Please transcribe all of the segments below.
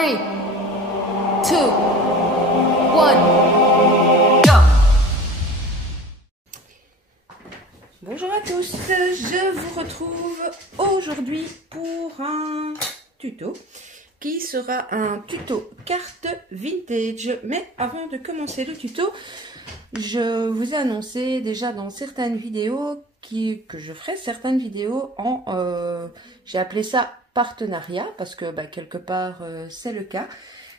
3, 2, 1, go! Bonjour à tous, je vous retrouve aujourd'hui pour un tuto qui sera un tuto carte vintage. Mais avant de commencer le tuto, je vous ai annoncé déjà dans certaines vidéos que je ferai certaines vidéos en, j'ai appelé ça partenariat parce que quelque part c'est le cas.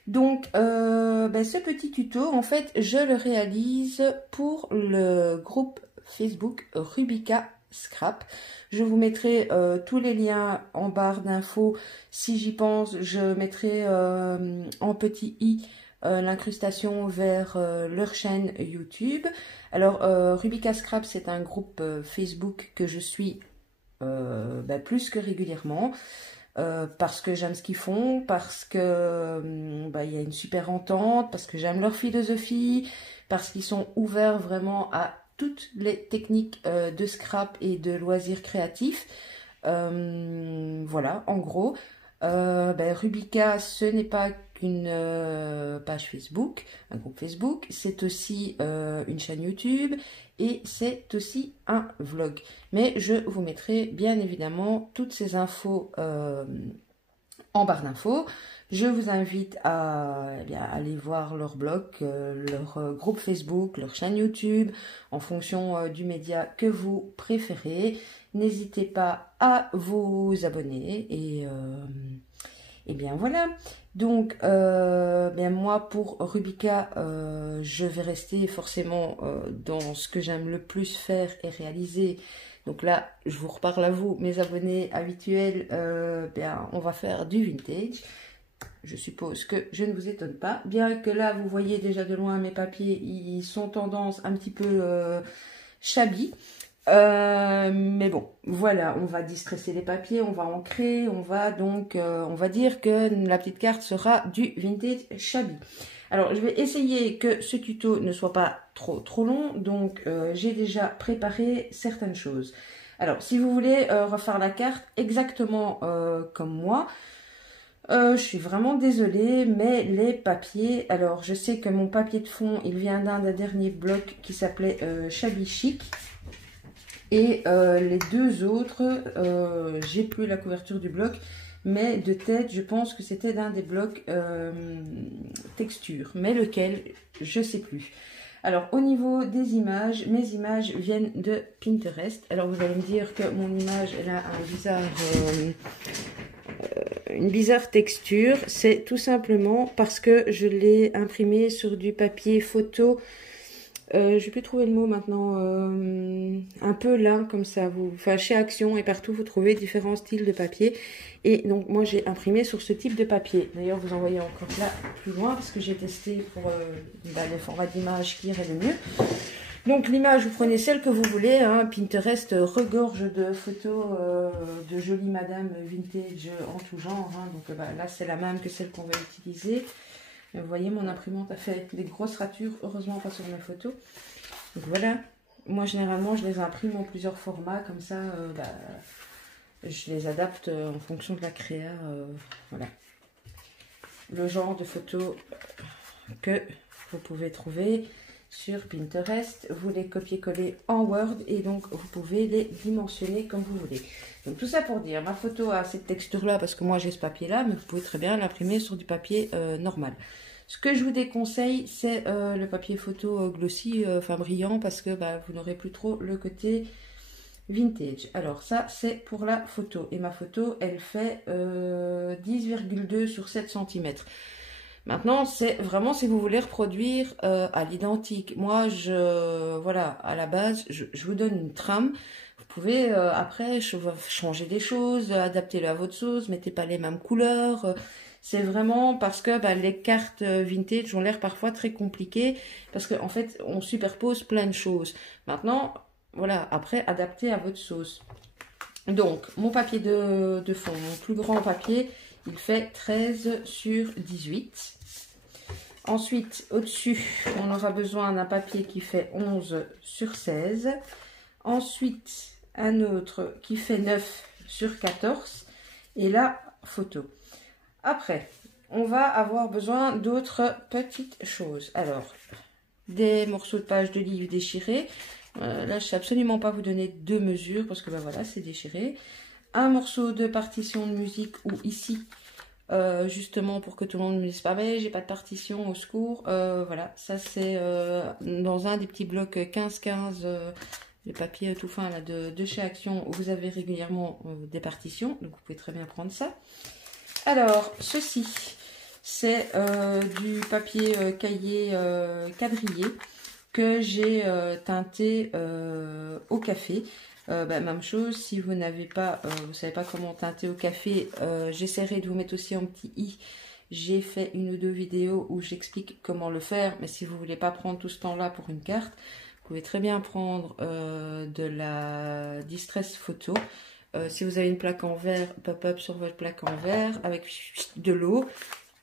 Donc ce petit tuto en fait je le réalise pour le groupe Facebook Rubika Scrap. Je vous mettrai tous les liens en barre d'infos. Si j'y pense, je mettrai en petit i l'incrustation vers leur chaîne YouTube. Alors Rubika Scrap, c'est un groupe Facebook que je suis plus que régulièrement. Parce que j'aime ce qu'ils font, parce que il y a une super entente, parce que j'aime leur philosophie, parce qu'ils sont ouverts vraiment à toutes les techniques de scrap et de loisirs créatifs. Voilà, en gros. Rubika, ce n'est pas qu'une page Facebook, un groupe Facebook, c'est aussi une chaîne YouTube et c'est aussi un vlog. Mais je vous mettrai bien évidemment toutes ces infos en barre d'infos. Je vous invite à aller voir leur blog, leur groupe Facebook, leur chaîne YouTube, en fonction du média que vous préférez. N'hésitez pas à vous abonner et bien voilà. Donc moi pour Rubika, je vais rester forcément dans ce que j'aime le plus faire et réaliser. Donc là, je vous reparle à vous, mes abonnés habituels, on va faire du vintage. Je suppose que je ne vous étonne pas. Bien que là, vous voyez déjà de loin mes papiers, ils sont tendance un petit peu shabby. Mais bon, voilà, on va distresser les papiers, on va ancrer, on va donc, on va dire que la petite carte sera du vintage shabby. Alors, je vais essayer que ce tuto ne soit pas trop long, donc j'ai déjà préparé certaines choses. Alors, si vous voulez refaire la carte exactement comme moi, je suis vraiment désolée, mais les papiers, alors je sais que mon papier de fond, il vient d'un des derniers blocs qui s'appelait Shabby Chic. Et les deux autres, j'ai plus la couverture du bloc, mais de tête, je pense que c'était d'un des blocs texture. Mais lequel, je sais plus. Alors, au niveau des images, mes images viennent de Pinterest. Alors, vous allez me dire que mon image, elle a une bizarre texture. C'est tout simplement parce que je l'ai imprimée sur du papier photo. Je vais plus trouver le mot maintenant, un peu lin comme ça, chez Action et partout vous trouvez différents styles de papier et donc moi j'ai imprimé sur ce type de papier. D'ailleurs vous en voyez encore là plus loin parce que j'ai testé pour le format d'image qui irait le mieux. Donc l'image, vous prenez celle que vous voulez, hein. Pinterest regorge de photos de jolies madames vintage en tout genre, hein. Donc là c'est la même que celle qu'on va utiliser. Vous voyez, mon imprimante a fait des grosses ratures, heureusement pas sur mes photos. Donc voilà, moi généralement je les imprime en plusieurs formats, comme ça je les adapte en fonction de la créa. Voilà, le genre de photos que vous pouvez trouver sur Pinterest, vous les copiez-collez en Word et donc vous pouvez les dimensionner comme vous voulez. Donc tout ça pour dire, ma photo a cette texture-là parce que moi j'ai ce papier-là, mais vous pouvez très bien l'imprimer sur du papier normal. Ce que je vous déconseille, c'est le papier photo glossy, brillant, parce que vous n'aurez plus trop le côté vintage. Alors ça, c'est pour la photo. Et ma photo, elle fait 10,2 sur 7 cm. Maintenant, c'est vraiment si vous voulez reproduire à l'identique. Moi, à la base, je vous donne une trame. Vous pouvez après changer des choses, adapter-le à votre sauce, mettez pas les mêmes couleurs. C'est vraiment parce que les cartes vintage ont l'air parfois très compliquées parce qu'en fait, on superpose plein de choses. Maintenant, voilà, après, adaptez à votre sauce. Donc, mon papier de fond, mon plus grand papier, il fait 13 sur 18. Ensuite, au-dessus, on aura besoin d'un papier qui fait 11 sur 16. Ensuite, un autre qui fait 9 sur 14. Et la photo. Après, on va avoir besoin d'autres petites choses. Alors, des morceaux de page de livre déchirés. Là, je ne sais absolument pas vous donner deux mesures parce que ben voilà, c'est déchiré. Un morceau de partition de musique ou ici, justement pour que tout le monde me dise pas, mais j'ai pas de partition, au secours. Voilà, ça c'est dans un des petits blocs 15-15, les papiers tout fins là, de chez Action, où vous avez régulièrement des partitions, donc vous pouvez très bien prendre ça. Alors, ceci, c'est du papier cahier quadrillé que j'ai teinté au café. Même chose, si vous n'avez pas, vous savez pas comment teinter au café, j'essaierai de vous mettre aussi en petit i. J'ai fait une ou deux vidéos où j'explique comment le faire, mais si vous voulez pas prendre tout ce temps-là pour une carte, vous pouvez très bien prendre de la Distress Photo. Si vous avez une plaque en verre, pop-up sur votre plaque en verre avec de l'eau.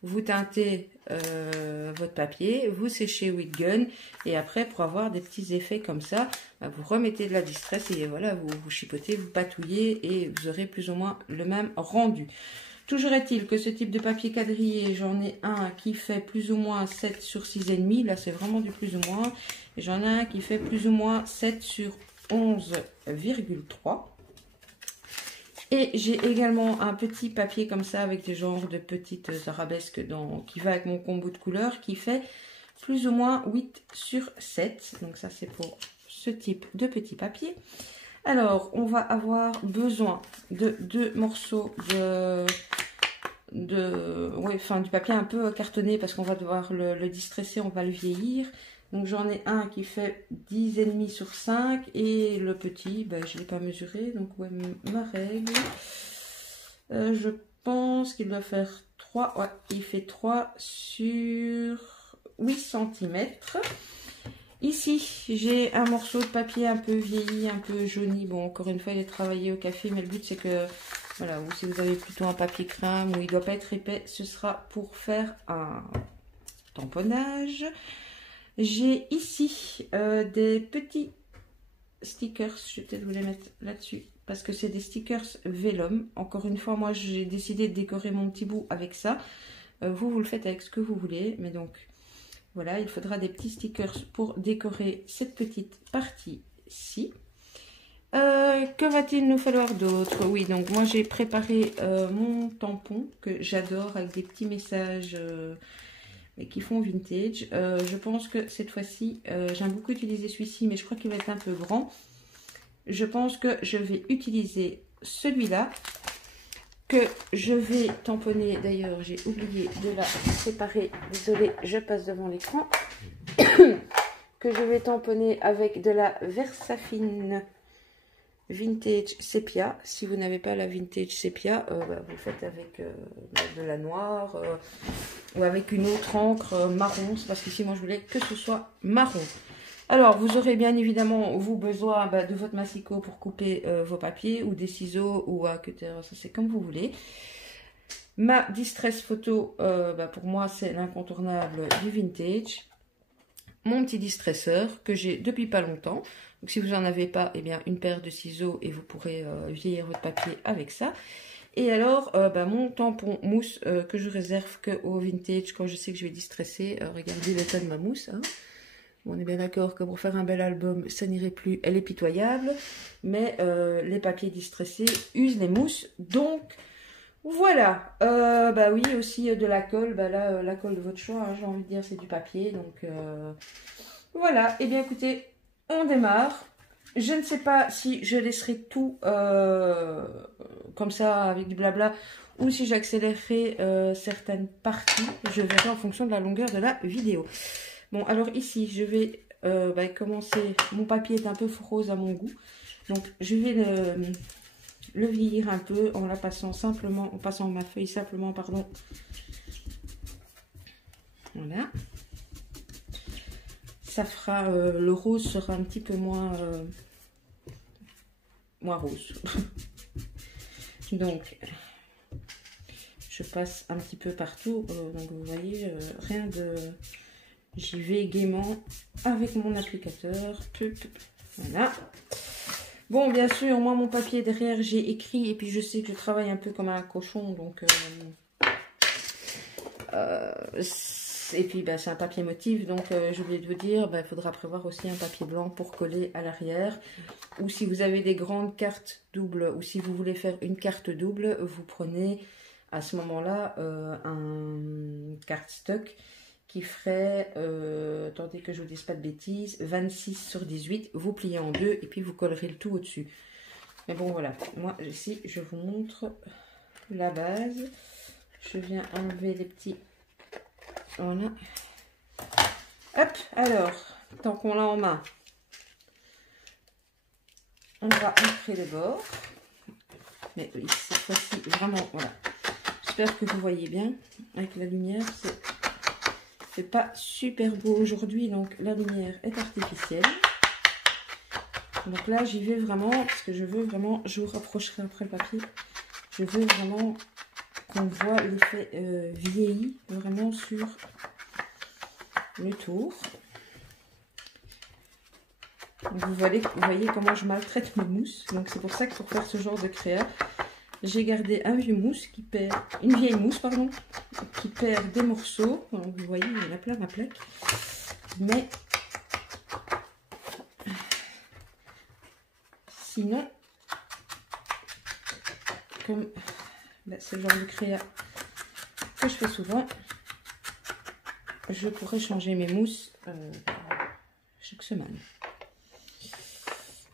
Vous teintez votre papier, vous séchez with gun et après pour avoir des petits effets comme ça, vous remettez de la distress et voilà, vous chipotez, vous patouillez et vous aurez plus ou moins le même rendu. Toujours est-il que ce type de papier quadrillé, j'en ai un qui fait plus ou moins 7 sur 6,5, là c'est vraiment du plus ou moins, et j'en ai un qui fait plus ou moins 7 sur 11,3. Et j'ai également un petit papier comme ça avec des genres de petites arabesques qui va avec mon combo de couleurs qui fait plus ou moins 8 sur 7. Donc ça c'est pour ce type de petit papier. Alors on va avoir besoin de deux morceaux du papier un peu cartonné parce qu'on va devoir le distresser, on va le vieillir. Donc j'en ai un qui fait 10,5 sur 5 et le petit, je ne l'ai pas mesuré, donc ouais, ma règle. Je pense qu'il doit faire 3, ouais, il fait 3 sur 8 cm. Ici, j'ai un morceau de papier un peu vieilli, un peu jauni. Bon, encore une fois, il est travaillé au café, mais le but c'est que, voilà, ou si vous avez plutôt un papier crème où il ne doit pas être épais, ce sera pour faire un tamponnage. J'ai ici des petits stickers, je vais peut-être vous les mettre là-dessus, parce que c'est des stickers Vellum. Encore une fois, moi j'ai décidé de décorer mon petit bout avec ça. Vous le faites avec ce que vous voulez, mais donc voilà, il faudra des petits stickers pour décorer cette petite partie-ci. Que va-t-il nous falloir d'autre? Oui, donc moi j'ai préparé mon tampon que j'adore avec des petits messages qui font vintage. Je pense que cette fois-ci, j'aime beaucoup utiliser celui-ci, mais je crois qu'il va être un peu grand. Je pense que je vais utiliser celui-là, que je vais tamponner. D'ailleurs, j'ai oublié de la séparer. Désolée, je passe devant l'écran. Que je vais tamponner avec de la Versafine Vintage Sepia. Si vous n'avez pas la Vintage Sepia, vous faites avec de la noire ou avec une autre encre marron. C'est parce qu'ici, moi, je voulais que ce soit marron. Alors, vous aurez bien évidemment besoin de votre massicot pour couper vos papiers ou des ciseaux ou un cutter, ça c'est comme vous voulez. Ma Distress Photo, pour moi, c'est l'incontournable du vintage. Mon petit distresseur que j'ai depuis pas longtemps. Donc si vous n'en avez pas, eh bien une paire de ciseaux et vous pourrez vieillir votre papier avec ça. Et alors mon tampon mousse que je réserve que au vintage quand je sais que je vais distresser. Regardez l'état de ma mousse. Hein. Bon, on est bien d'accord que pour faire un bel album, ça n'irait plus. Elle est pitoyable. Mais les papiers distressés usent les mousses. Donc voilà. Oui, aussi de la colle. Là, la colle de votre choix, hein, j'ai envie de dire, c'est du papier. Donc voilà. Eh bien écoutez, on démarre. Je ne sais pas si je laisserai tout comme ça avec du blabla ou si j'accélérerai certaines parties. Je verrai en fonction de la longueur de la vidéo. Bon, alors ici, je vais commencer. Mon papier est un peu rose à mon goût. Donc, je vais le vieillir un peu en passant ma feuille simplement, pardon. Voilà. Ça fera, le rose sera un petit peu moins rose. Donc, je passe un petit peu partout. Donc, vous voyez, rien de... J'y vais gaiement avec mon applicateur. Voilà. Bon, bien sûr, moi, mon papier derrière, j'ai écrit. Et puis, je sais que je travaille un peu comme un cochon. Donc, Et puis c'est un papier motif, donc j'ai oublié de vous dire, il faudra prévoir aussi un papier blanc pour coller à l'arrière. Ou si vous avez des grandes cartes doubles, ou si vous voulez faire une carte double, vous prenez à ce moment-là un cardstock qui ferait, attendez que je vous dise pas de bêtises, 26/18, vous pliez en deux et puis vous collerez le tout au-dessus. Mais bon voilà, moi ici je vous montre la base. Je viens enlever les petits... Voilà. Hop, alors, tant qu'on l'a en main, on va ancrer les bords. Mais oui, cette fois-ci, vraiment, voilà. J'espère que vous voyez bien. Avec la lumière, c'est pas super beau aujourd'hui, donc la lumière est artificielle. Donc là, j'y vais vraiment, parce que je veux vraiment, je vous rapprocherai après le papier, je veux vraiment qu'on voit l'effet vieilli, vraiment sur le tour. Donc vous voyez comment je maltraite mes mousses. Donc c'est pour ça que pour faire ce genre de créa, j'ai gardé un vieux mousse qui perd, une vieille mousse pardon, qui perd des morceaux. Donc vous voyez, il y en a plein ma plaque. Mais sinon, comme c'est le genre de créa que je fais souvent, je pourrais changer mes mousses chaque semaine.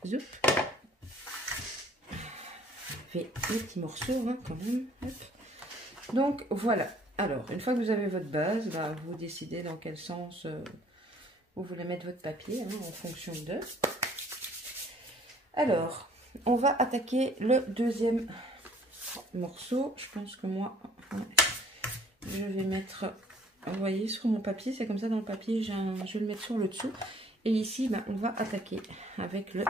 Zoup. Fait des petits morceaux hein, quand même. Hop. Donc voilà. Alors, une fois que vous avez votre base, vous décidez dans quel sens vous voulez mettre votre papier hein, en fonction de. Alors, on va attaquer le deuxième morceau. Je pense que moi, je vais mettre, vous voyez, sur mon papier. C'est comme ça dans le papier, je vais le mettre sur le dessous. Et ici, on va attaquer avec le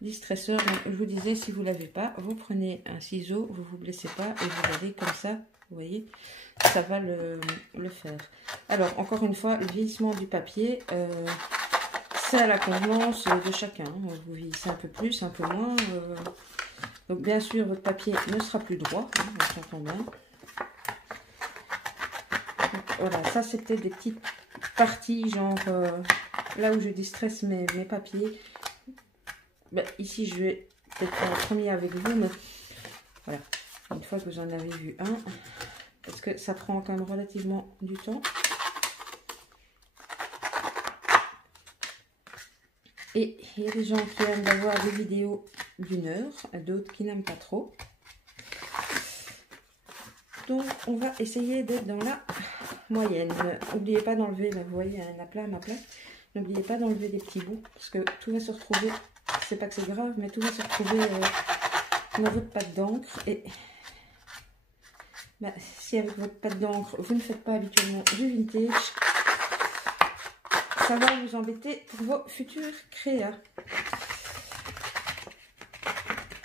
distresseur. Donc, je vous disais, si vous ne l'avez pas, vous prenez un ciseau, vous ne vous blessez pas et vous allez comme ça, vous voyez, ça va le faire. Alors, encore une fois, le vieillissement du papier, c'est à la convenance de chacun. Vous vieillissez un peu plus, un peu moins. Donc, bien sûr, votre papier ne sera plus droit, hein, on s'entend bien. Donc, voilà, ça c'était des petites parties, genre là où je distresse mes papiers. Ici, je vais peut-être faire un premier avec vous, mais voilà, une fois que vous en avez vu un, parce que ça prend quand même relativement du temps. Et il y a des gens qui aiment avoir des vidéos d'1 heure, d'autres qui n'aiment pas trop. Donc, on va essayer d'être dans la moyenne. N'oubliez pas d'enlever, vous voyez, il y en a plein à ma place. N'oubliez pas d'enlever des petits bouts, parce que tout va se retrouver, c'est pas que c'est grave, mais tout va se retrouver dans votre pâte d'encre. Et si avec votre pâte d'encre, vous ne faites pas habituellement du vintage, ça va vous embêter pour vos futurs créas.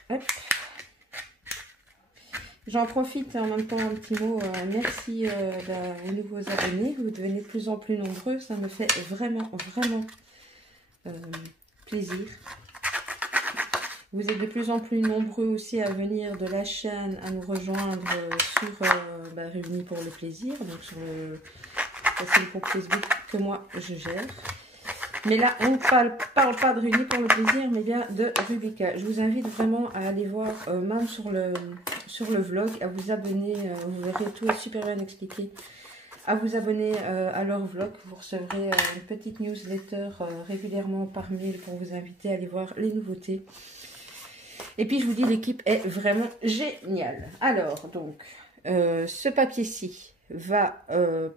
Hop. J'en profite en même temps un petit mot, merci aux nouveaux abonnés, vous devenez de plus en plus nombreux, ça me fait vraiment, vraiment plaisir. Vous êtes de plus en plus nombreux aussi à venir de la chaîne, à nous rejoindre sur Réunis pour le plaisir, donc sur le groupe Facebook que moi je gère. Mais là, on ne parle pas de Réunis pour le plaisir, mais bien de Rubica. Je vous invite vraiment à aller voir, même sur le vlog, à vous abonner, vous verrez, tout est super bien expliqué. À vous abonner à leur vlog, vous recevrez une petite newsletter régulièrement par mail pour vous inviter à aller voir les nouveautés. Et puis je vous dis, l'équipe est vraiment géniale. Alors, donc, ce papier-ci va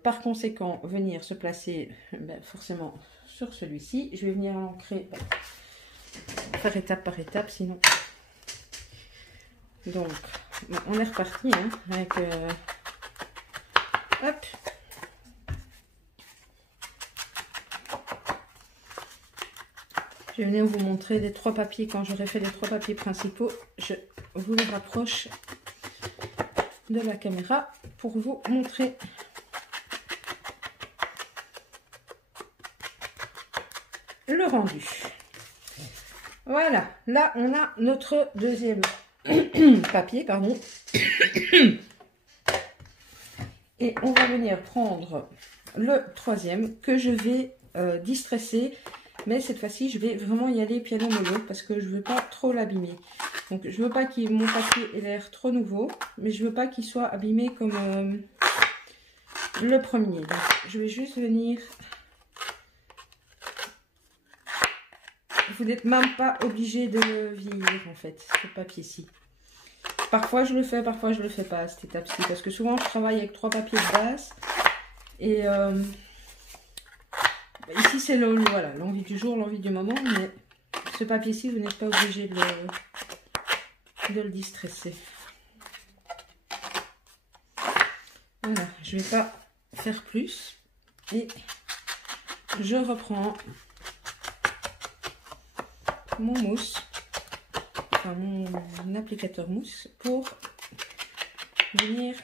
par conséquent venir se placer forcément sur celui-ci. Je vais venir l'ancrer, faire étape par étape, sinon... Donc, on est reparti hein, avec... hop. Je vais venir vous montrer les 3 papiers. Quand j'aurai fait les 3 papiers principaux, je vous les rapproche de la caméra pour vous montrer le rendu. Voilà, là on a notre deuxième papier, pardon. Et on va venir prendre le troisième que je vais distresser. Mais cette fois-ci, je vais vraiment y aller piano mollo parce que je veux pas trop l'abîmer. Donc, je veux pas que mon papier ait l'air trop nouveau, mais je veux pas qu'il soit abîmé comme le premier. Donc, je vais juste venir. Vous n'êtes même pas obligé de le vieillir en fait, ce papier-ci. Parfois je le fais, parfois je le fais pas cette étape-ci, parce que souvent je travaille avec 3 papiers de base. Et ici c'est voilà, l'envie du jour, l'envie du moment, mais ce papier-ci, vous n'êtes pas obligé de le distresser. Voilà, je ne vais pas faire plus. Et je reprends mon mousse, enfin mon applicateur mousse, pour venir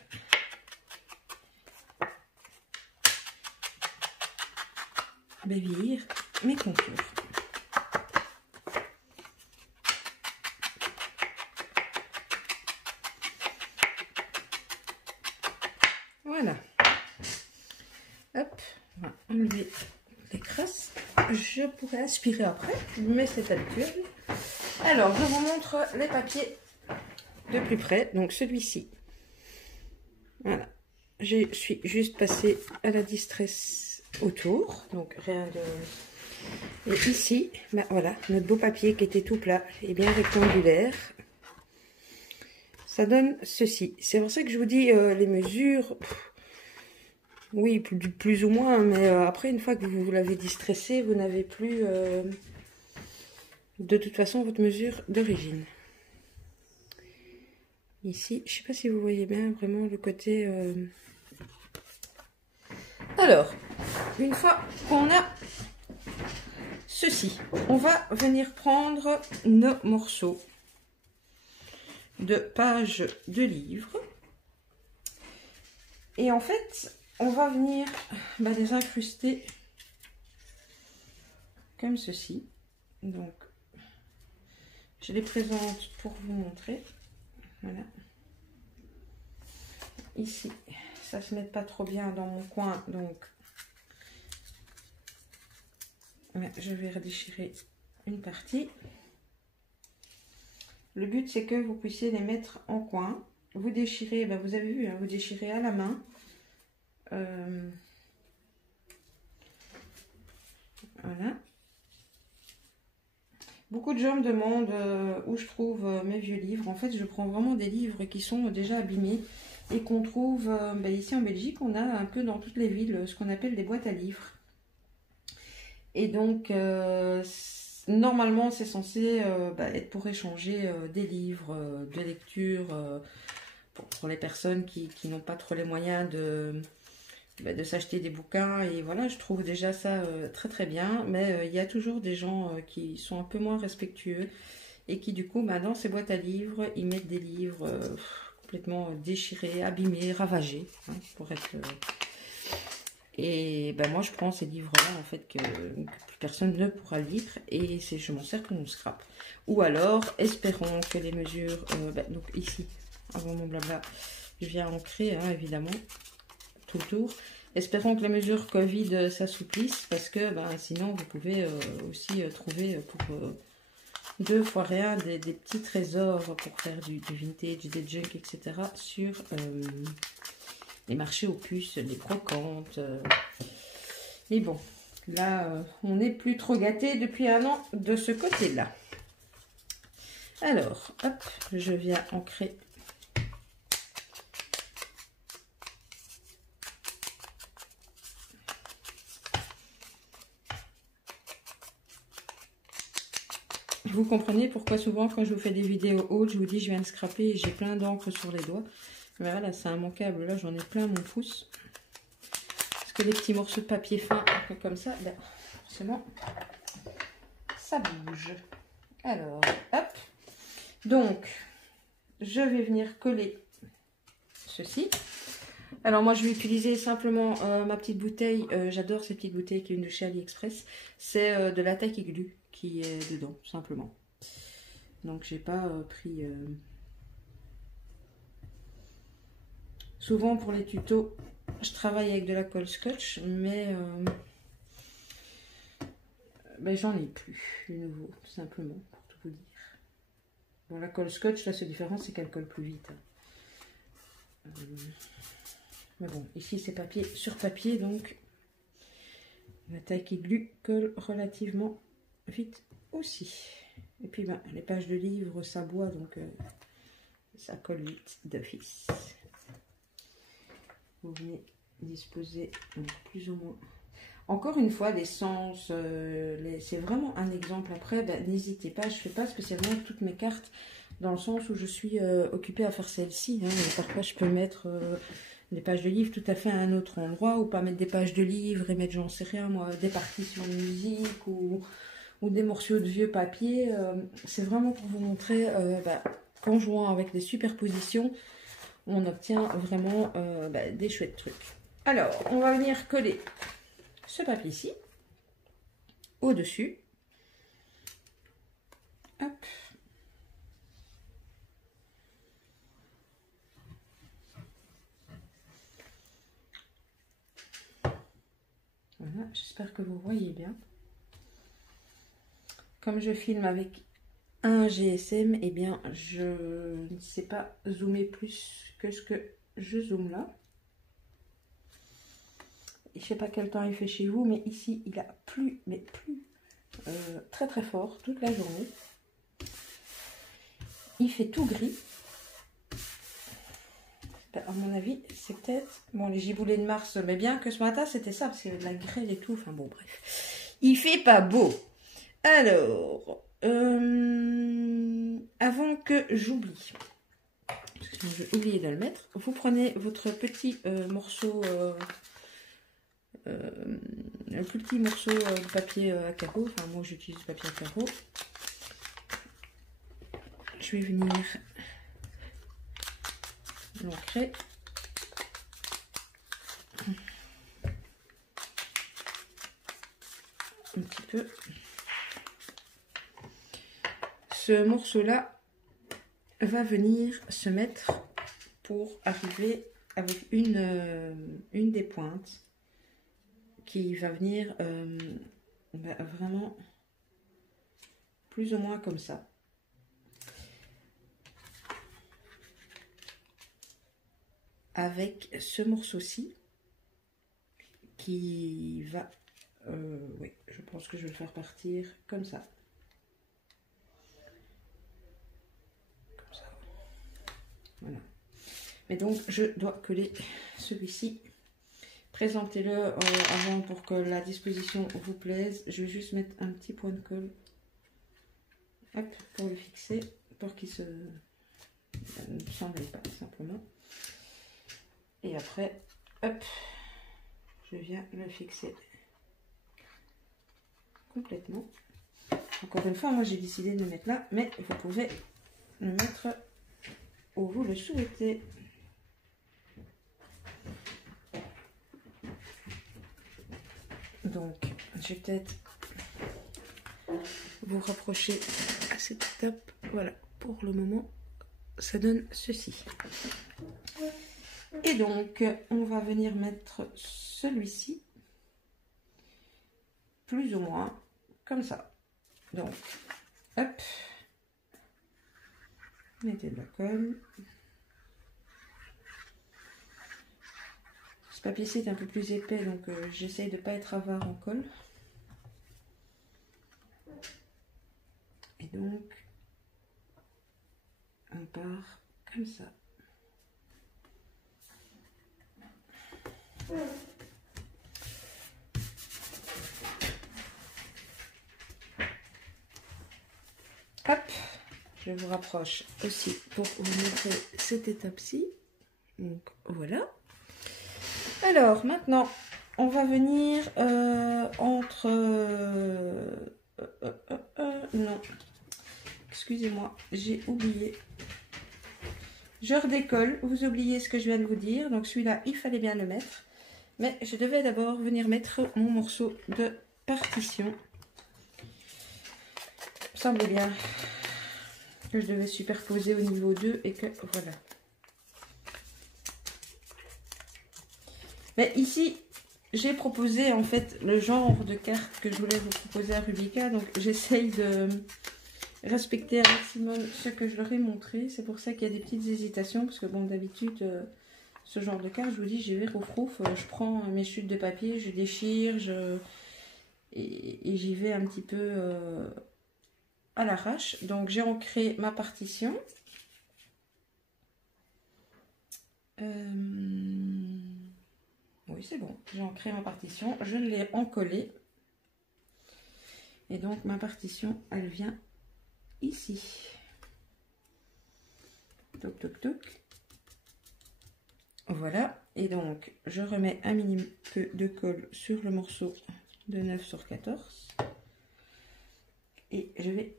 bévir mes contours. Voilà. Hop, on va enlever les crasses. Je pourrais aspirer après, mais c'est habituel. Alors, je vous montre les papiers de plus près. Donc, celui-ci. Voilà. Je suis juste passée à la distress autour. Donc, rien de... Et ici, ben voilà, notre beau papier qui était tout plat et bien rectangulaire. Ça donne ceci. C'est pour ça que je vous dis les mesures... Oui, plus ou moins, mais après, une fois que vous l'avez distressé, vous n'avez plus de toute façon votre mesure d'origine. Ici, je ne sais pas si vous voyez bien vraiment le côté... Alors, une fois qu'on a ceci, on va venir prendre nos morceaux de pages de livres. Et en fait... on va venir les incruster comme ceci. Donc, je les présente pour vous montrer. Voilà. Ici, ça se met pas trop bien dans mon coin, donc je vais redéchirer une partie. Le but, c'est que vous puissiez les mettre en coin. Vous déchirez, vous avez vu, hein, vous déchirez à la main. Voilà. Beaucoup de gens me demandent où je trouve mes vieux livres. En fait, je prends vraiment des livres qui sont déjà abîmés et qu'on trouve ici en Belgique. On a un peu dans toutes les villes ce qu'on appelle des boîtes à livres. Et donc, normalement, c'est censé être pour échanger des livres de lecture pour les personnes qui n'ont pas trop les moyens de s'acheter des bouquins. Et voilà, je trouve déjà ça très très bien, mais il y a toujours des gens qui sont un peu moins respectueux et qui du coup dans ces boîtes à livres ils mettent des livres complètement déchirés, abîmés, ravagés, hein, pour être et moi je prends ces livres là en fait que plus personne ne pourra lire et je m'en sers comme on scrap. Ou alors espérons que les mesures donc ici avant mon blabla je viens ancrer évidemment tout le tour. Espérons que les mesures Covid s'assouplissent parce que sinon vous pouvez aussi trouver pour 2 fois rien des petits trésors pour faire du vintage, des junk, etc. sur les marchés aux puces, les brocantes. Mais bon, là on n'est plus trop gâté depuis un an de ce côté-là. Alors, hop, je viens ancrer. Vous comprenez pourquoi souvent quand je vous fais des vidéos hautes, je vous dis je viens de scraper et j'ai plein d'encre sur les doigts. Mais voilà, c'est immanquable. Là, j'en ai plein mon pouce. Parce que les petits morceaux de papier fin comme ça, forcément, ça bouge. Alors, hop. Donc, je vais venir coller ceci. Alors moi je vais utiliser simplement ma petite bouteille, j'adore ces petites bouteilles qui viennent de chez AliExpress, c'est de la Tacky Glue qui est dedans, simplement. Donc j'ai pas pris... Souvent pour les tutos, je travaille avec de la colle scotch, mais ben, j'en ai plus de nouveau, tout simplement, pour tout vous dire. Bon, la colle scotch, la seule différence, c'est qu'elle colle plus vite. Mais bon, ici c'est papier sur papier, donc la taille qui glue colle relativement vite aussi. Et puis ben, les pages de livres, ça boit, donc ça colle vite d'office. Vous venez disposer donc, plus ou moins. Encore une fois, les sens, c'est vraiment un exemple. Après, ben, n'hésitez pas, je ne fais pas spécialement toutes mes cartes dans le sens où je suis occupée à faire celle-ci. Hein, parfois, je peux mettre des pages de livres tout à fait à un autre endroit, ou pas mettre des pages de livres et mettre, j'en sais rien, moi, des partitions de musique ou des morceaux de vieux papier. C'est vraiment pour vous montrer ben, qu'en jouant avec les superpositions, on obtient vraiment ben, des chouettes trucs. Alors, on va venir coller ce papier-ci au-dessus. Hop. Voilà, j'espère que vous voyez bien. Comme je filme avec un GSM, eh bien, je ne sais pas zoomer plus que ce que je zoome là. Je ne sais pas quel temps il fait chez vous, mais ici, il a plu, mais plu très très fort toute la journée. Il fait tout gris. Ben, à mon avis, c'est peut-être... Bon, les giboulées de mars, mais bien que ce matin, c'était ça, parce qu'il y avait de la grêle et tout. Enfin bon, bref. Il fait pas beau. Alors, avant que j'oublie, parce que j'ai oublié de le mettre, vous prenez votre petit morceau... un plus petit morceau de papier à carreaux, enfin moi j'utilise le papier à carreaux. Je vais venir l'ancrer. Un petit peu. Ce morceau-là va venir se mettre pour arriver avec une des pointes qui va venir vraiment plus ou moins comme ça. Avec ce morceau-ci qui va... oui, je pense que je vais le faire partir comme ça. Comme ça. Voilà. Mais donc, je dois coller celui-ci. Présentez-le avant pour que la disposition vous plaise. Je vais juste mettre un petit point de colle. Hop, pour le fixer. Pour qu'il se... ne s'enlève pas, simplement. Et après, hop, je viens le fixer complètement. Encore une fois, moi j'ai décidé de le mettre là, mais vous pouvez le mettre où vous le souhaitez. Donc, je vais peut-être vous rapprocher à cette étape. Voilà, pour le moment, ça donne ceci. Et donc, on va venir mettre celui-ci, plus ou moins, comme ça. Donc, hop, mettez de la colle. Ce papier-ci est un peu plus épais, donc j'essaye de ne pas être avare en colle. Et donc, on part comme ça. Hop, je vous rapproche aussi pour vous montrer cette étape-ci. Donc voilà. Alors maintenant, on va venir entre... non, excusez-moi, j'ai oublié. Je redécolle, vous oubliez ce que je viens de vous dire. Donc celui-là, il fallait bien le mettre. Mais je devais d'abord venir mettre mon morceau de partition. Il me semblait bien que je devais superposer au niveau 2 et que voilà. Mais ici, j'ai proposé en fait le genre de carte que je voulais vous proposer à Rubica. Donc j'essaye de respecter un maximum ce que je leur ai montré. C'est pour ça qu'il y a des petites hésitations. Parce que bon, d'habitude, ce genre de carte, je vous dis, j'y vais rouf-rouf. Je prends mes chutes de papier, je déchire, et j'y vais un petit peu à l'arrache. Donc j'ai ancré ma partition. Oui, c'est bon. J'ai ancré ma partition. Je l'ai encollée. Et donc ma partition, elle vient ici. Toc, toc, toc. Voilà. Et donc, je remets un mini peu de colle sur le morceau de 9 sur 14. Et je vais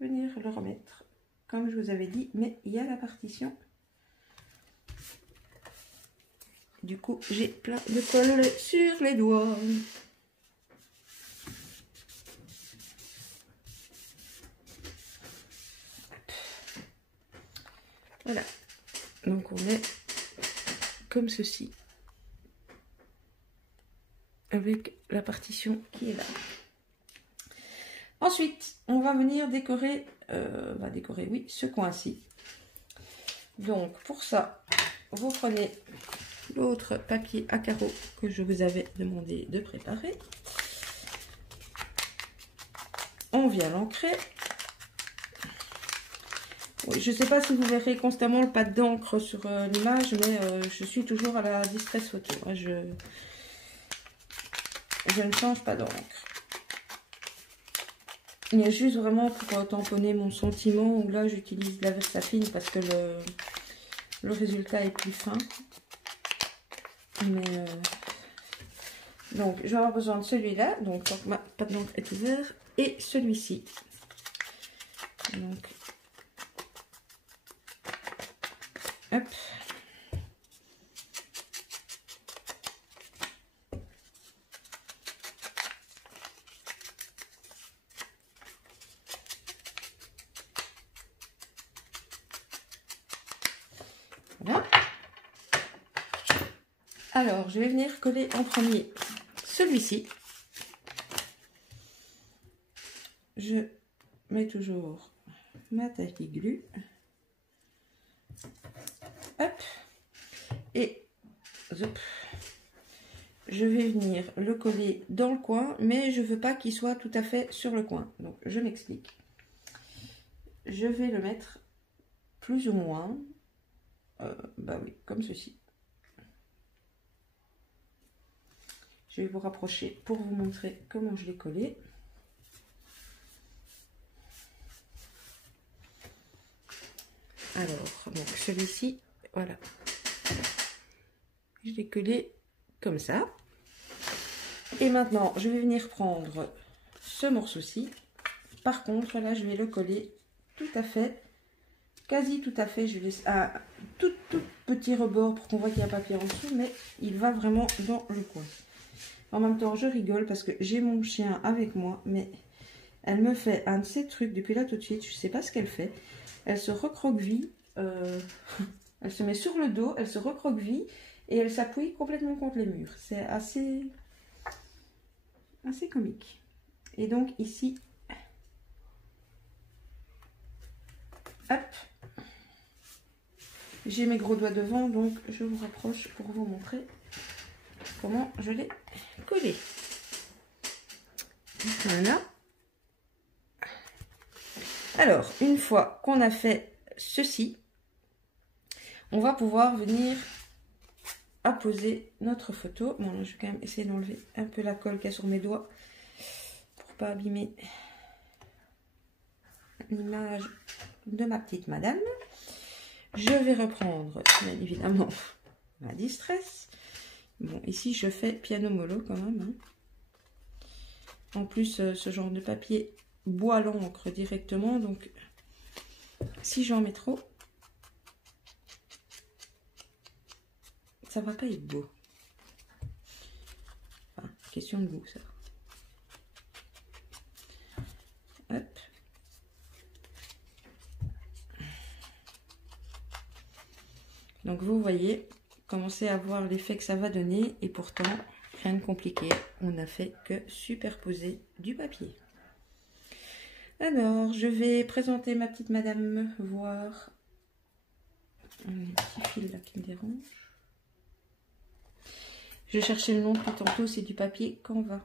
venir le remettre comme je vous avais dit. Mais il y a la partition. Du coup, j'ai plein de colle sur les doigts. Voilà. Donc, on est comme ceci. Avec la partition qui est là. Ensuite, on va venir décorer, oui, ce coin-ci. Donc, pour ça, vous prenez l'autre papier à carreaux que je vous avais demandé de préparer. On vient l'ancrer. Oui, je ne sais pas si vous verrez constamment le pad d'encre sur l'image, mais je suis toujours à la distress photo. Je ne change pas d'encre. Il y a juste vraiment pour tamponner mon sentiment où là j'utilise de la Versafine parce que le résultat est plus fin. Mais donc je vais avoir besoin de celui-là, donc ma pâte d'encre est ouverte, et celui-ci. Donc hop. Voilà. Alors, je vais venir coller en premier celui-ci. Je mets toujours ma taille glue. Hop. Et zop. Je vais venir le coller dans le coin, mais je ne veux pas qu'il soit tout à fait sur le coin. Donc, je m'explique. Je vais le mettre plus ou moins, bah oui, comme ceci. Je vais vous rapprocher pour vous montrer comment je l'ai collé. Alors, donc celui-ci, voilà. Je l'ai collé comme ça. Et maintenant, je vais venir prendre ce morceau-ci. Par contre, là, je vais le coller tout à fait, quasi tout à fait. Je laisse un tout petit rebord pour qu'on voit qu'il y a un papier en dessous, mais il va vraiment dans le coin. En même temps, je rigole parce que j'ai mon chien avec moi, mais elle me fait un de ces trucs depuis là tout de suite. Je ne sais pas ce qu'elle fait. Elle se recroqueville, elle se met sur le dos, elle se recroqueville et elle s'appuie complètement contre les murs. C'est assez comique. Et donc ici, hop, j'ai mes gros doigts devant, donc je vous rapproche pour vous montrer comment je l'ai collé. Voilà. Alors, une fois qu'on a fait ceci, on va pouvoir venir apposer notre photo. Bon, là, je vais quand même essayer d'enlever un peu la colle qu'il y a sur mes doigts pour pas abîmer l'image de ma petite madame. Je vais reprendre, bien évidemment, ma distress. Bon, ici, je fais piano mollo quand même. Hein. En plus, ce genre de papier boit l'encre directement. Donc, si j'en mets trop, ça va pas être beau. Enfin, question de goût, ça. Hop. Donc, vous voyez, commencer à voir l'effet que ça va donner. Et pourtant, rien de compliqué. On n'a fait que superposer du papier. Alors, je vais présenter ma petite madame, voir. Il y a un petit fil là qui me dérange. Je cherchais le nom depuis tantôt, c'est du papier Canva,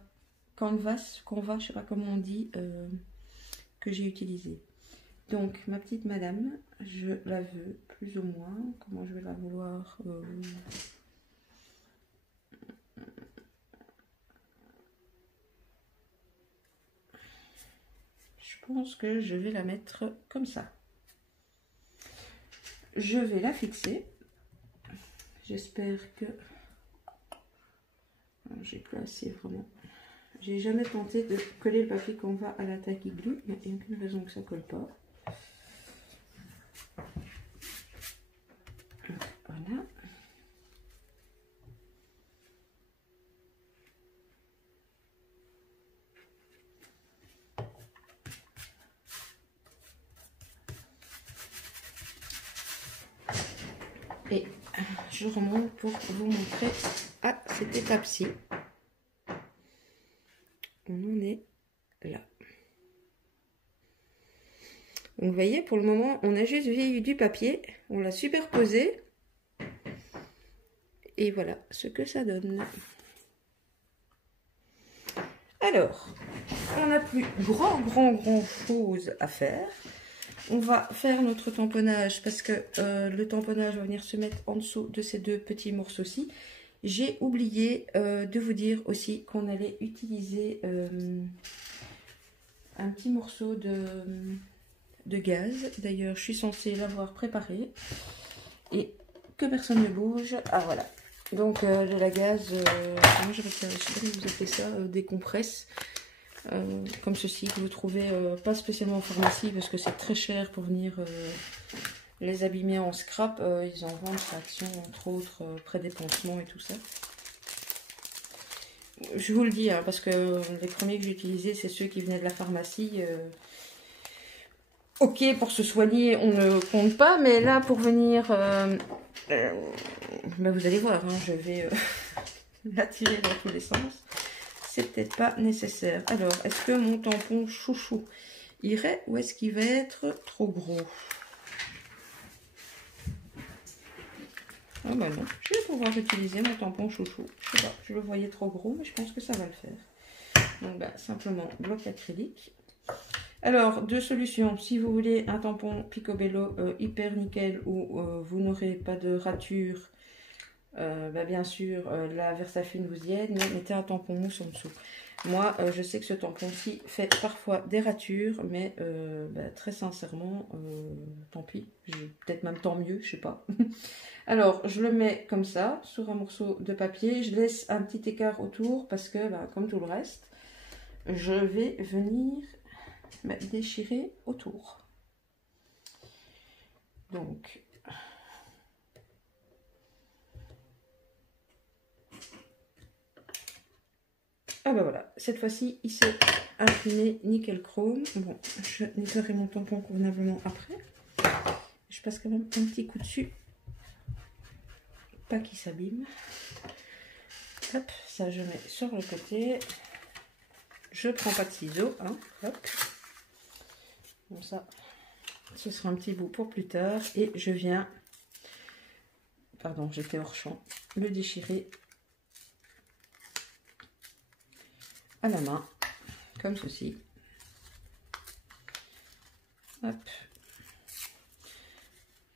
je sais pas comment on dit, que j'ai utilisé. Donc, ma petite madame, je la veux plus ou moins. Comment je vais la vouloir Je pense que je vais la mettre comme ça. Je vais la fixer. J'espère que... J'ai placé vraiment. J'ai jamais tenté de coller le papier Canva à la tacky glue, mais il n'y a aucune raison que ça colle pas. Voilà. Et je remonte pour vous montrer à cette étape-ci. On en est là. Donc vous voyez, pour le moment, on a juste vieilli du papier, on l'a superposé. Et voilà ce que ça donne. Alors, on n'a plus grand chose à faire. On va faire notre tamponnage parce que le tamponnage va venir se mettre en dessous de ces deux petits morceaux-ci. J'ai oublié de vous dire aussi qu'on allait utiliser un petit morceau de gaz. D'ailleurs, je suis censée l'avoir préparé et que personne ne bouge. Ah voilà. Donc de la gaz, comment je sais pas comment vous appelez ça, des compresses. Comme ceci que vous trouvez pas spécialement en pharmacie parce que c'est très cher pour venir les abîmer en scrap. Ils en vendent sur Action, entre autres, près des pansements et tout ça. Je vous le dis, hein, parce que les premiers que j'ai utilisés, c'est ceux qui venaient de la pharmacie. Ok, pour se soigner, on ne compte pas, mais là, pour venir... ben vous allez voir, hein, je vais l'attirer dans tous les sens. C'est peut-être pas nécessaire. Alors, est-ce que mon tampon chouchou irait ou est-ce qu'il va être trop gros? Ah bah non, je vais pouvoir utiliser mon tampon chouchou. Je sais pas, je le voyais trop gros, mais je pense que ça va le faire. Donc bah, simplement bloc acrylique. Alors, deux solutions. Si vous voulez un tampon Picobello hyper nickel où vous n'aurez pas de rature, bah bien sûr, la Versafine vous y aide, mais mettez un tampon mousse en dessous. Moi, je sais que ce tampon-ci fait parfois des ratures, mais bah, très sincèrement, tant pis, peut-être même tant mieux, je sais pas. Alors, je le mets comme ça, sur un morceau de papier, je laisse un petit écart autour, parce que, bah, comme tout le reste, je vais venir déchirer autour. Donc... Ah bah voilà, cette fois-ci, il s'est imprimé nickel chrome. Bon, je nettoierai mon tampon convenablement après. Je passe quand même un petit coup dessus. Pas qu'il s'abîme. Hop, ça je mets sur le côté. Je prends pas de ciseaux, hein. Hop. Bon ça, ce sera un petit bout pour plus tard. Et je viens, pardon, j'étais hors champ, le déchirer à la main, comme ceci. Hop.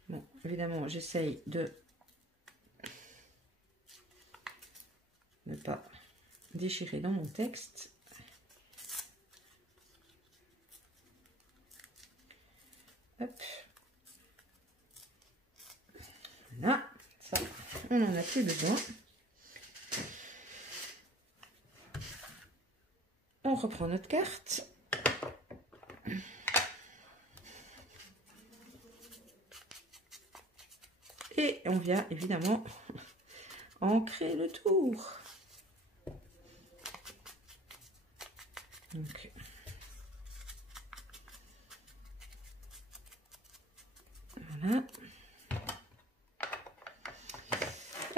Bon, évidemment, j'essaye de ne pas déchirer dans mon texte. Hop. Voilà, ça, on n'en a plus besoin. On reprend notre carte. Et on vient évidemment ancrer le tour. Donc, voilà.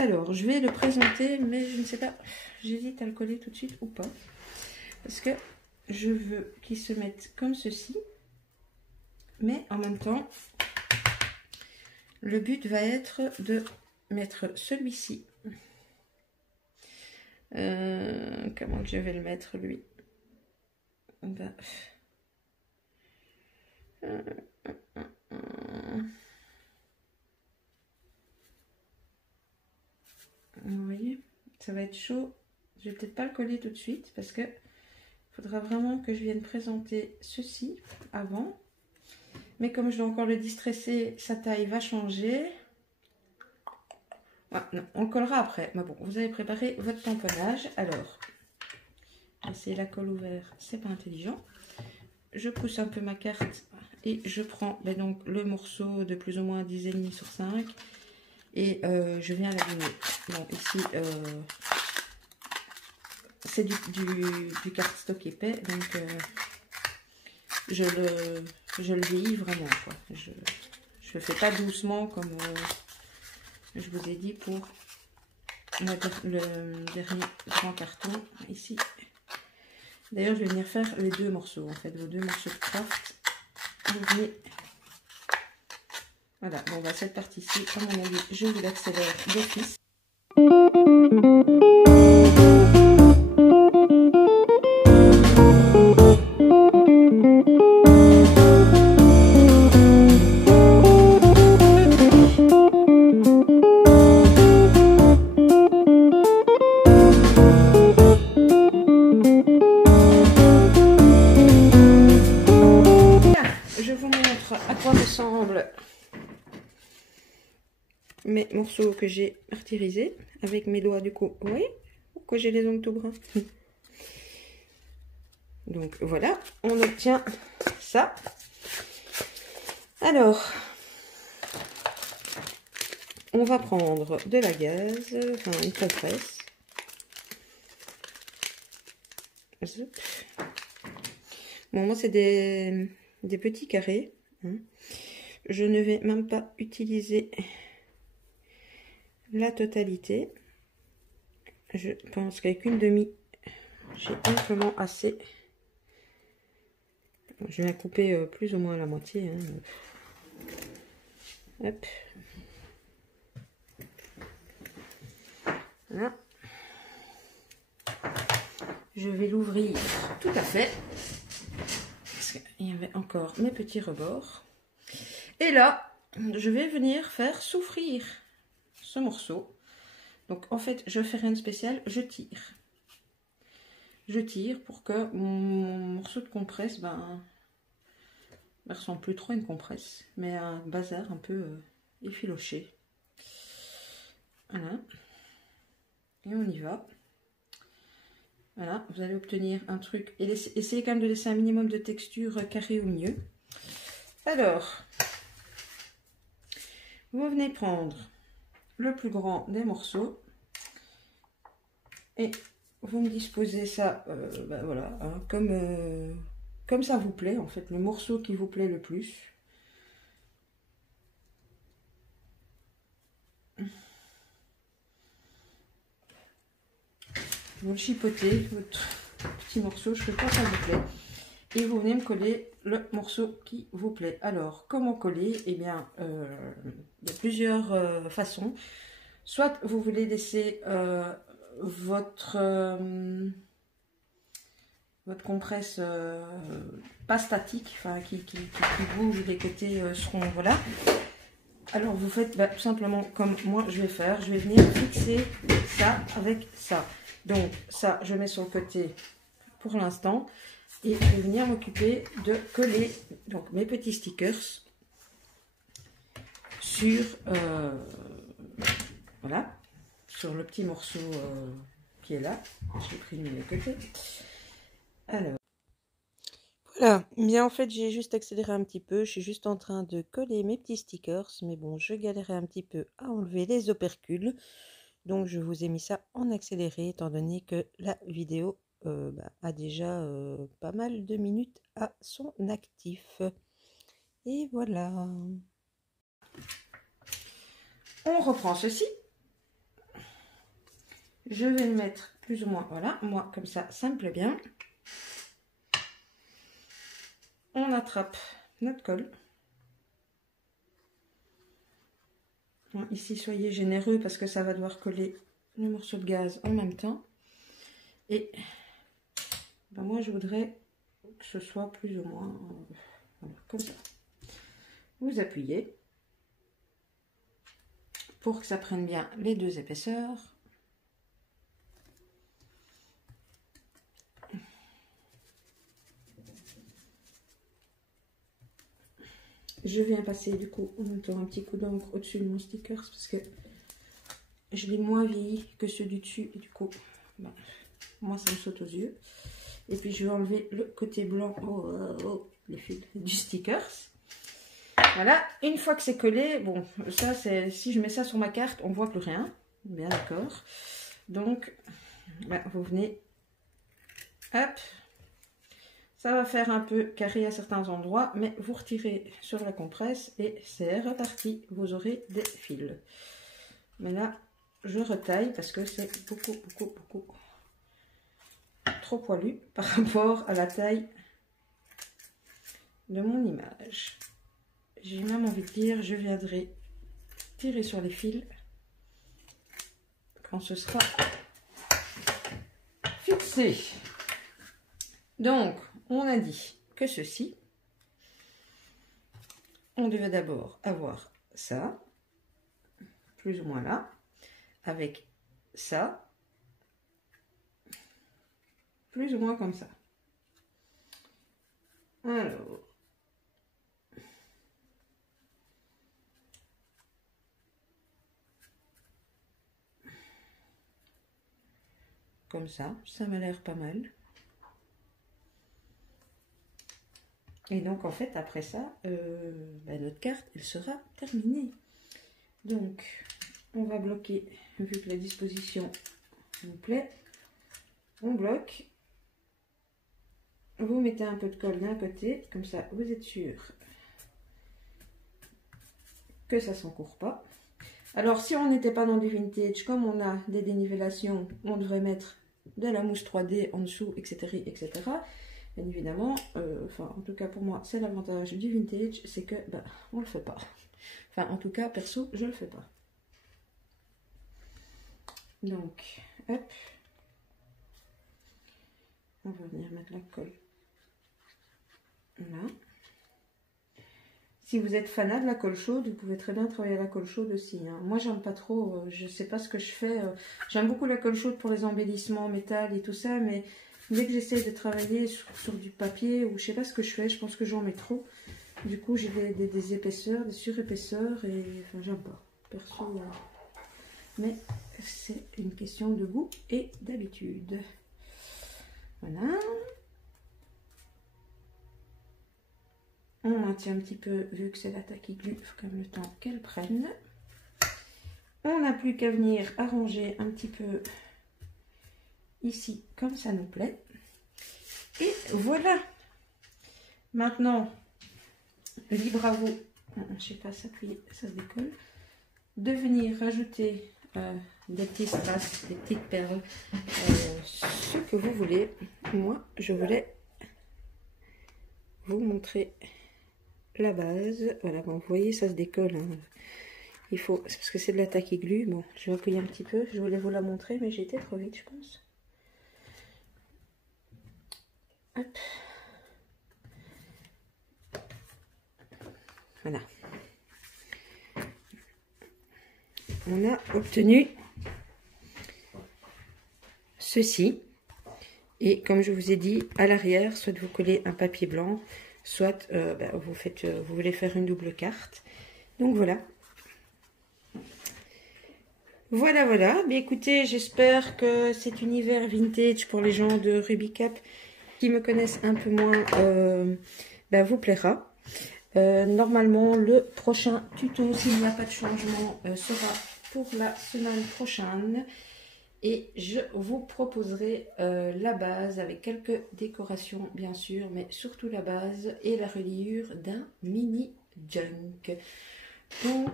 Alors, je vais le présenter, mais je ne sais pas, j'hésite à le coller tout de suite ou pas. Parce que je veux qu'il se mette comme ceci. Mais en même temps, le but va être de mettre celui-ci. Comment que je vais le mettre, lui? Ben, vous voyez, ça va être chaud. Je vais peut-être pas le coller tout de suite parce que faudra vraiment que je vienne présenter ceci avant. Mais comme je dois encore le distresser, sa taille va changer. Ah, non, on le collera après. Mais bon, vous avez préparé votre tamponnage. Alors, essayer la colle ouverte, c'est pas intelligent. Je pousse un peu ma carte et je prends ben donc le morceau de plus ou moins 10,5 sur 5 et je viens l'abîmer. Bon, ici, c'est du cardstock épais, donc je le vieillis vraiment, quoi. Je le fais pas doucement comme je vous ai dit pour le dernier grand carton ici. D'ailleurs, je vais venir faire les deux morceaux, en fait, vos deux morceaux de craft. Vous venez... Voilà, bon, bah, cette partie-ci, à mon avis, je vous l'accélère d'office. Mes morceaux que j'ai martyrisés avec mes doigts du coup, vous voyez pourquoi j'ai les ongles tout bruns. Donc voilà, on obtient ça. Alors, on va prendre de la gaze, enfin une compresse. Bon, moi c'est des petits carrés, hein. Je ne vais même pas utiliser la totalité. Je pense qu'avec une demi, j'ai amplement assez. Je vais couper plus ou moins la moitié, hein. Hop. Voilà. Je vais l'ouvrir tout à fait. Parce qu'il y avait encore mes petits rebords. Et là, je vais venir faire souffrir ce morceau. Donc en fait, je fais rien de spécial, je tire. Je tire pour que mon morceau de compresse, ben ressemble plus trop à une compresse, mais un bazar un peu effiloché. Voilà. Et on y va. Voilà, vous allez obtenir un truc. Et essayez quand même de laisser un minimum de texture carrée au milieu. Alors, vous venez prendre le plus grand des morceaux et vous me disposez ça, ben voilà, hein, comme ça vous plaît, en fait, le morceau qui vous plaît le plus. Vous le chipotez, votre petit morceau, je fais pas ça vous plaît. Et vous venez me coller le morceau qui vous plaît. Alors, comment coller? Eh bien, il y a plusieurs façons. Soit vous voulez laisser votre compresse pas statique, enfin qui bouge, les côtés seront, voilà. Alors vous faites tout simplement comme moi je vais faire. Je vais venir fixer ça avec ça. Donc ça, je mets sur le côté pour l'instant. Et je vais venir m'occuper de coller donc mes petits stickers sur, voilà, sur le petit morceau qui est là. J'ai pris de mes côtés. Alors, voilà, bien en fait j'ai juste accéléré un petit peu. Je suis juste en train de coller mes petits stickers. Mais bon, je galérais un petit peu à enlever les opercules. Donc je vous ai mis ça en accéléré étant donné que la vidéo a déjà pas mal de minutes à son actif. Et voilà. On reprend ceci. Je vais le mettre plus ou moins, voilà, moi comme ça me plaît bien. On attrape notre colle. Bon, ici, soyez généreux parce que ça va devoir coller le morceau de gaz en même temps. Et ben moi, je voudrais que ce soit plus ou moins voilà, comme ça. Vous appuyez pour que ça prenne bien les deux épaisseurs. Je viens passer du coup en même temps un petit coup d'encre au-dessus de mon sticker parce que je l'ai moins vieilli que ceux du dessus et du coup ben, moi ça me saute aux yeux. Et puis je vais enlever le côté blanc, les fils du sticker. Voilà, une fois que c'est collé, bon ça c'est, si je mets ça sur ma carte on voit plus rien, bien d'accord. Donc ben, vous venez, hop. Ça va faire un peu carré à certains endroits, mais vous retirez sur la compresse et c'est reparti. Vous aurez des fils. Mais là, je retaille parce que c'est beaucoup trop poilu par rapport à la taille de mon image. J'ai même envie de dire, je viendrai tirer sur les fils quand ce sera fixé. Donc, on a dit que ceci, on devait d'abord avoir ça, plus ou moins là, avec ça, plus ou moins comme ça. Alors, comme ça m'a l'air pas mal. Et donc en fait après ça, notre carte elle sera terminée. Donc on va bloquer, vu que la disposition vous plaît, on bloque. Vous mettez un peu de colle d'un côté, comme ça vous êtes sûr que ça ne s'encourt pas. Alors si on n'était pas dans du vintage, comme on a des dénivellations, on devrait mettre de la mousse 3D en dessous, etc. etc. Bien évidemment, en tout cas pour moi, c'est l'avantage du vintage, c'est que on le fait pas. Enfin, en tout cas, perso, je le fais pas. Donc, hop, on va venir mettre la colle là. Si vous êtes fanat de la colle chaude, vous pouvez très bien travailler la colle chaude aussi. Hein. Moi, j'aime pas trop, je sais pas ce que je fais. J'aime beaucoup la colle chaude pour les embellissements métal et tout ça, mais dès que j'essaie de travailler sur du papier ou je sais pas ce que je fais, je pense que j'en mets trop. Du coup, j'ai des épaisseurs, des surépaisseurs et enfin, j'aime pas. Perso, mais c'est une question de goût et d'habitude. Voilà. On maintient un petit peu, vu que c'est l'attaque qui glue, il faut quand même le temps qu'elle prenne. On n'a plus qu'à venir arranger un petit peu ici, comme ça nous plaît. Et voilà. Maintenant, libre à vous, je sais pas s'appuyer, ça se décolle, de venir rajouter des petits strass, des petites perles, ce que vous voulez. Moi, je voulais vous montrer la base. Voilà, bon, vous voyez, ça se décolle. Hein. Il faut, c'est parce que c'est de la tacky glue. Bon, je vais appuyer un petit peu. Je voulais vous la montrer, mais j'ai été trop vite, je pense. Hop. Voilà. On a obtenu ceci. Et comme je vous ai dit, à l'arrière, soit vous collez un papier blanc, soit vous voulez faire une double carte. Donc voilà. Voilà. Mais écoutez, j'espère que cet univers vintage pour les gens de Rubicap qui me connaissent un peu moins vous plaira. Normalement, le prochain tuto, s'il n'y a pas de changement, sera pour la semaine prochaine. Et je vous proposerai la base avec quelques décorations, bien sûr, mais surtout la base et la reliure d'un mini junk. Donc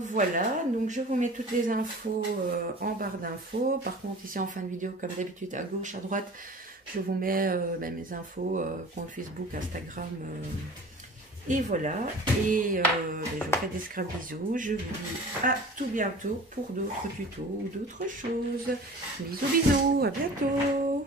voilà, donc je vous mets toutes les infos en barre d'infos. Par contre ici en fin de vidéo, comme d'habitude, à gauche, à droite, je vous mets mes infos, compte Facebook, Instagram, et voilà. Et je vous fais des scrap bisous. Je vous dis à tout bientôt pour d'autres tutos ou d'autres choses. Bisous bisous, à bientôt.